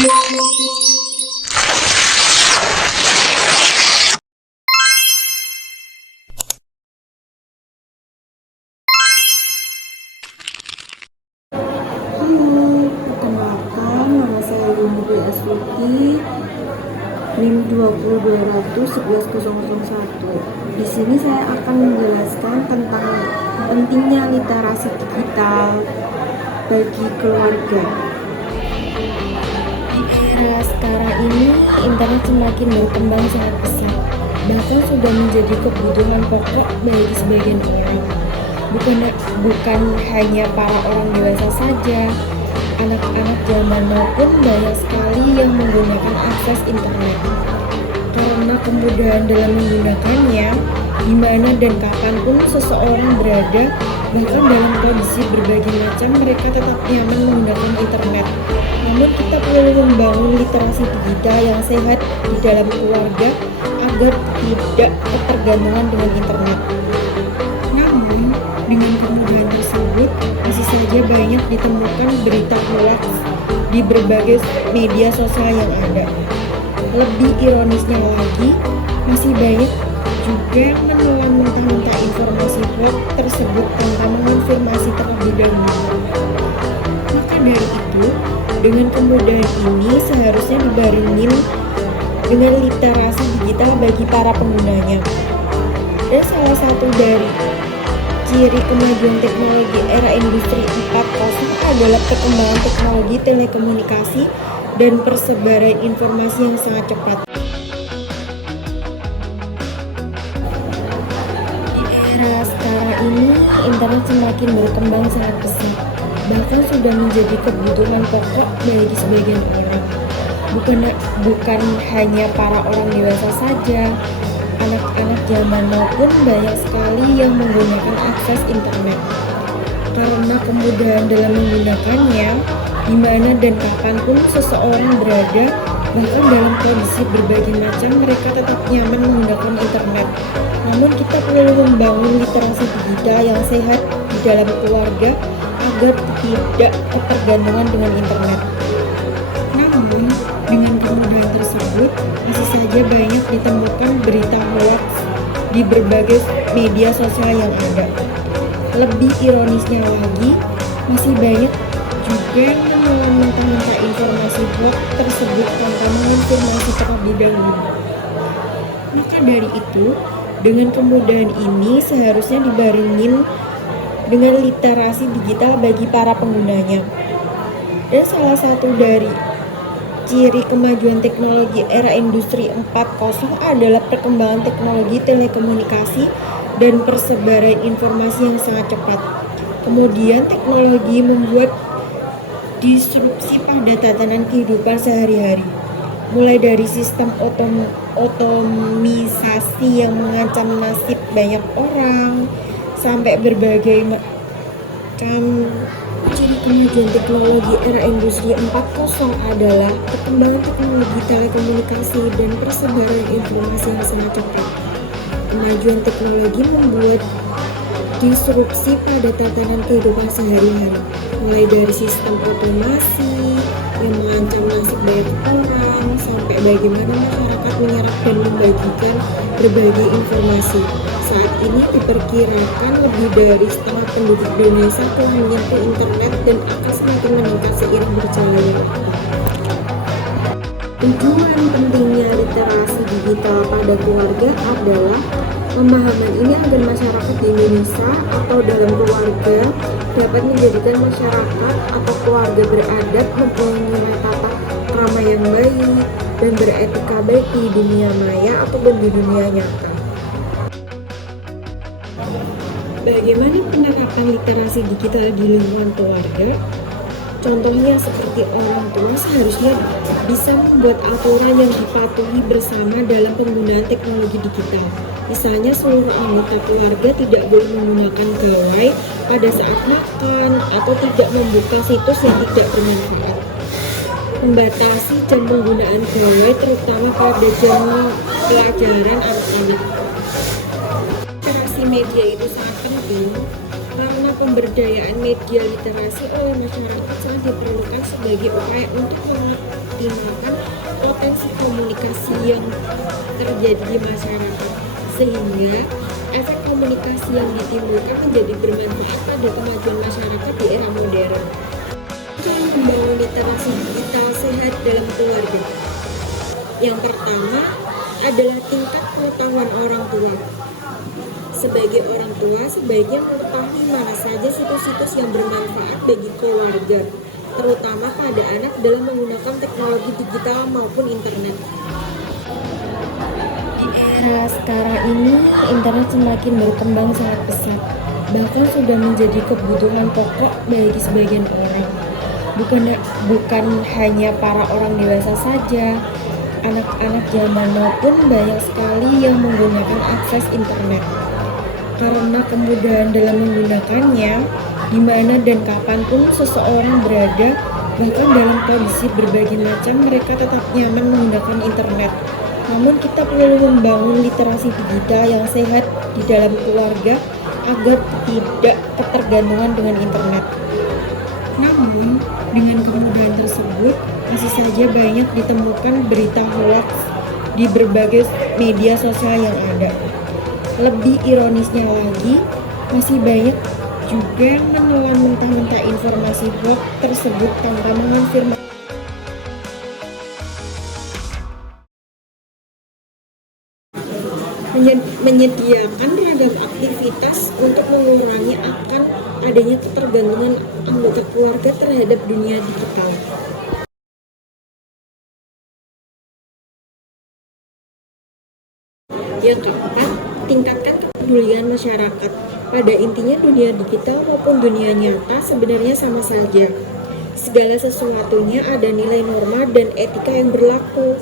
Perkenalkan, nama saya Yuni Astuti, NIM 20200 Di sini saya akan menjelaskan tentang pentingnya literasi digital bagi keluarga. Di era sekarang ini, internet semakin berkembang sangat pesat, bahkan sudah menjadi kebutuhan pokok bagi sebagian orang. Bukan hanya para orang dewasa saja, anak-anak zaman now pun banyak sekali yang menggunakan akses internet. Karena kemudahan dalam menggunakannya, di mana dan kapanpun seseorang berada, bahkan dalam kondisi berbagai macam, mereka tetap nyaman menggunakan internet. Namun kita perlu membangun literasi digital yang sehat di dalam keluarga agar tidak ketergantungan dengan internet. Namun, dengan kemudahan tersebut, masih saja banyak ditemukan berita hoax di berbagai media sosial yang ada. Lebih ironisnya lagi, masih banyak juga yang menelan mentah-mentah informasi hoax tersebut tanpa mengonfirmasi terlebih dahulu. Maka dari itu, dengan kemudahan ini seharusnya dibarengin dengan literasi digital bagi para penggunanya. Dan salah satu dari ciri kemajuan teknologi era industri 4.0 adalah perkembangan teknologi telekomunikasi dan persebaran informasi yang sangat cepat. Di era sekarang ini, internet semakin berkembang sangat pesat, bahkan sudah menjadi kebutuhan pokok bagi sebagian orang. Bukan hanya para orang dewasa saja, anak-anak zaman now pun banyak sekali yang menggunakan akses internet. Karena kemudahan dalam menggunakannya, di mana dan kapanpun seseorang berada, bahkan dalam kondisi berbagai macam, mereka tetap nyaman menggunakan internet. Namun kita perlu membangun literasi digital yang sehat di dalam keluarga agar tidak ketergantungan dengan internet. Namun, dengan kemudahan tersebut, masih saja banyak ditemukan berita hoax di berbagai media sosial yang ada. Lebih ironisnya lagi, masih banyak juga yang menelan mentah-mentah informasi hoax tersebut tanpa mengonfirmasi terlebih dahulu. Maka dari itu, dengan kemudahan ini seharusnya dibarengin dengan literasi digital bagi para penggunanya. Dan salah satu dari ciri kemajuan teknologi era industri 4.0 adalah perkembangan teknologi telekomunikasi dan persebaran informasi yang sangat cepat. Kemudian teknologi membuat disrupsi pada tatanan kehidupan sehari-hari, mulai dari sistem otomisasi yang mengancam nasib banyak orang, sampai berbagai macam. Ciri kemajuan teknologi era industri 4.0 adalah perkembangan teknologi telekomunikasi dan persebaran informasi yang sangat cepat. Kemajuan teknologi membuat disrupsi pada tatanan kehidupan sehari-hari, mulai dari sistem otomasi yang mengancam nasib banyak orang, sampai bagaimana masyarakat menyerap dan membagikan berbagai informasi. Saat ini diperkirakan lebih dari setengah penduduk Indonesia telah menyentuh internet dan akan semakin meningkat seiring berjalannya waktu. Tujuan pentingnya literasi digital pada keluarga adalah pemahaman ini agar masyarakat di Indonesia atau dalam keluarga dapat menjadikan masyarakat atau keluarga beradab, mempunyai tata krama yang baik, dan beretika baik di dunia maya ataupun di dunia nyata. Bagaimana penerapan literasi digital di lingkungan keluarga? Contohnya seperti orang tua seharusnya bisa membuat aturan yang dipatuhi bersama dalam penggunaan teknologi digital. Misalnya seluruh anggota keluarga tidak boleh menggunakan gawai pada saat makan atau tidak membuka situs yang tidak bermanfaat. Membatasi jam penggunaan gawai terutama pada jam pelajaran anak-anak. Literasi media itu sangat penting karena Pemberdayaan media literasi oleh masyarakat sangat diperlukan sebagai upaya untuk mengoptimalkan potensi komunikasi yang terjadi di masyarakat, sehingga efek komunikasi yang ditimbulkan menjadi bermanfaat pada kemajuan masyarakat di era modern. Cara membangun literasi digital sehat dalam keluarga. Yang pertama adalah tingkat pengetahuan orang tua. Sebagai orang tua, sebaiknya mengetahui mana saja situs-situs yang bermanfaat bagi keluarga, terutama pada anak dalam menggunakan teknologi digital maupun internet. Di era sekarang ini, internet semakin berkembang sangat pesat, bahkan sudah menjadi kebutuhan pokok bagi sebagian orang. Bukan hanya para orang dewasa saja, anak-anak zaman now pun banyak sekali yang menggunakan akses internet. Karena kemudahan dalam menggunakannya, di mana dan kapanpun seseorang berada, bahkan dalam kondisi berbagai macam, mereka tetap nyaman menggunakan internet. Namun kita perlu membangun literasi digital yang sehat di dalam keluarga agar tidak ketergantungan dengan internet. Namun, dengan kemudahan tersebut, masih saja banyak ditemukan berita hoax di berbagai media sosial yang ada. Lebih ironisnya lagi, masih banyak juga yang menelan mentah-mentah informasi hoax tersebut tanpa mengonfirmasi. Menyediakan beragam aktivitas untuk mengurangi akan adanya ketergantungan anggota keluarga terhadap dunia digital. Yang keempat, tingkatkan kepedulian masyarakat. Pada intinya dunia digital maupun dunia nyata sebenarnya sama saja. Segala sesuatunya ada nilai norma dan etika yang berlaku.